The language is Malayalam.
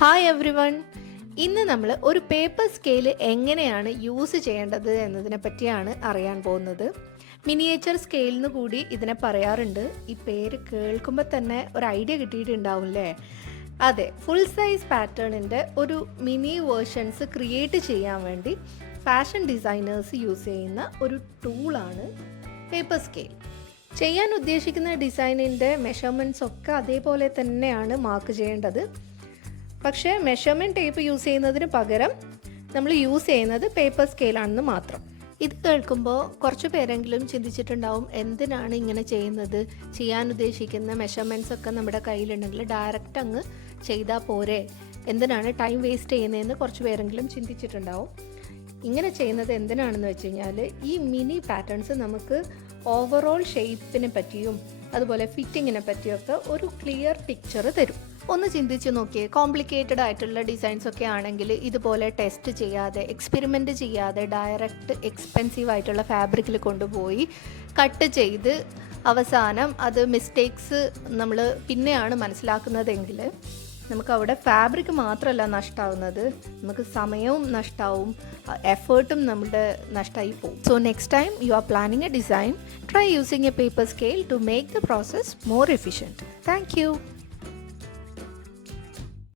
Hi every one. ഇന്ന് നമ്മൾ ഒരു പേപ്പർ സ്കെയിൽ എങ്ങനെയാണ് യൂസ് ചെയ്യേണ്ടത് എന്നതിനെ പറ്റിയാണ് അറിയാൻ പോകുന്നത്. മിനിയേച്ചർ സ്കെയിൽ എന്ന് കൂടി ഇതിനെ പറയാറുണ്ട്. ഈ പേര് കേൾക്കുമ്പോൾ തന്നെ ഒരു ഐഡിയ കിട്ടിയിട്ടുണ്ടാവില്ലേ? അതെ, ഫുൾ സൈസ് പാറ്റേണിൻ്റെ ഒരു മിനി വേർഷൻസ് ക്രിയേറ്റ് ചെയ്യാൻ വേണ്ടി ഫാഷൻ ഡിസൈനേഴ്സ് യൂസ് ചെയ്യുന്ന ഒരു ടൂളാണ് പേപ്പർ സ്കെയിൽ. ചെയ്യാൻ ഉദ്ദേശിക്കുന്ന ഡിസൈനിൻ്റെ മെഷർമെൻറ്റ്സ് ഒക്കെ അതേപോലെ തന്നെയാണ് മാർക്ക് ചെയ്യേണ്ടത്. പക്ഷേ മെഷർമെൻറ്റ് ടേപ്പ് യൂസ് ചെയ്യുന്നതിന് പകരം നമ്മൾ യൂസ് ചെയ്യുന്നത് പേപ്പർ സ്കെയിലാണെന്ന് മാത്രം. ഇത് കേൾക്കുമ്പോൾ കുറച്ച് പേരെങ്കിലും ചിന്തിച്ചിട്ടുണ്ടാവും, എന്തിനാണ് ഇങ്ങനെ ചെയ്യുന്നത്? ചെയ്യാൻ ഉദ്ദേശിക്കുന്ന മെഷർമെൻറ്റ്സ് ഒക്കെ നമ്മുടെ കയ്യിലുണ്ടെങ്കിൽ ഡയറക്റ്റ് അങ്ങ് ചെയ്താൽ പോരെ, എന്തിനാണ് ടൈം വേസ്റ്റ് ചെയ്യുന്നതെന്ന് കുറച്ച് പേരെങ്കിലും ചിന്തിച്ചിട്ടുണ്ടാവും. ഇങ്ങനെ ചെയ്യുന്നത് എന്തിനാണെന്ന് വെച്ച് കഴിഞ്ഞാൽ ഈ മിനി പാറ്റേൺസ് നമുക്ക് ഓവറോൾ ഷേപ്പിനെ പറ്റിയും അതുപോലെ ഫിറ്റിങ്ങിനെ പറ്റിയൊക്കെ ഒരു ക്ലിയർ പിക്ചർ തരും. ഒന്ന് ചിന്തിച്ച് നോക്കിയേ, കോംപ്ലിക്കേറ്റഡ് ആയിട്ടുള്ള ഡിസൈൻസ് ഒക്കെ ആണെങ്കിൽ ഇതുപോലെ ടെസ്റ്റ് ചെയ്യാതെ എക്സ്പെരിമെൻറ്റ് ചെയ്യാതെ ഡയറക്റ്റ് എക്സ്പെൻസീവ് ആയിട്ടുള്ള ഫാബ്രിക്കിൽ കൊണ്ടുപോയി കട്ട് ചെയ്ത് അവസാനം അത് മിസ്റ്റേക്സ് നമ്മൾ പിന്നെയാണ് മനസ്സിലാക്കുന്നതെങ്കിൽ നമുക്ക് അവിടെ ഫാബ്രിക് മാത്രമല്ല നഷ്ടമാവുന്നത്, നമുക്ക് സമയവും നഷ്ടമാവും, എഫേർട്ടും നമ്മുടെ നഷ്ടമായി പോകും. So next time you are planning A design, try using a paper scale to make the process more efficient. Thank you.